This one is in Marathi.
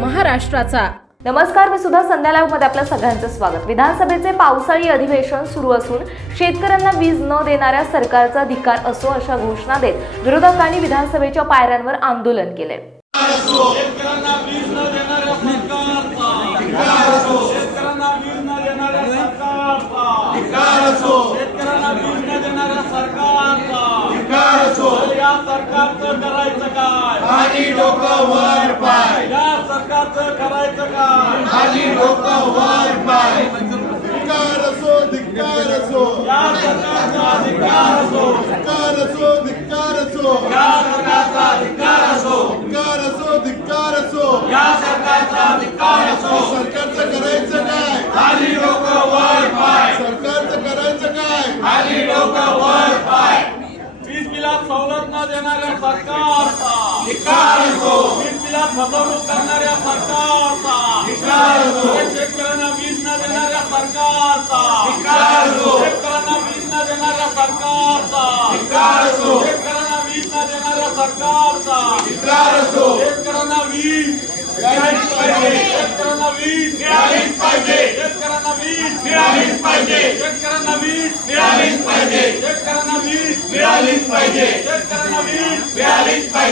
महाराष्ट्राचा. नमस्कार मी सुद्धा संध्या लाईव्हमध्ये आपल्या सगळ्यांचं स्वागत. विधानसभेचे पावसाळी अधिवेशन सुरू असून शेतकऱ्यांना वीज न देणाऱ्या सरकारचा धिक्कार असो अशा घोषणा देत विरोधकांनी विधानसभेच्या पायऱ्यांवर आंदोलन केले. शेतकऱ्यांना वीज न देणाऱ्या सरकारचा शेतकऱ्यांना वीज न देणाऱ्या सरकारचा शेतकऱ्यांना वीज न देणाऱ्या सरकारचा तर या सरकारचं करायचं काय खाली डोकं वर पाय या सरकारचं करायचं काय खाली डोकं वर पाय धिक्कार असो धिक्कार असो. या सरकारचा अधिकार असो. धिक्कार असो धिक्कार असो. या सरकारचा अधिकार असो. धिक्कार असो धिक्कार असो. या सरकारचा अधिकार असो. सरकारचं करायचं काय? खाली डोकं वर पाय सरकारचं करायचं काय? खाली डोकं वर पाय वीज बिलात सवलत न देणाऱ्या सरकारचा. धिक्कार फसवणूक करणाऱ्या सरकारचा. शेतकऱ्यांना वीज न देणाऱ्या सरकारचा. शेतकऱ्यांना वीज न देणाऱ्या सरकारचा. शेतकऱ्यांना वीज न देणाऱ्या सरकारचा. शेतकऱ्यांना वीज. शेतकऱ्यांना वीज. मिळालीच पाहिजे. शेतकऱ्यांना वीज. मिळालीच पाहिजे. शेतकऱ्यांना वीज. मिळालीच पाहिजे.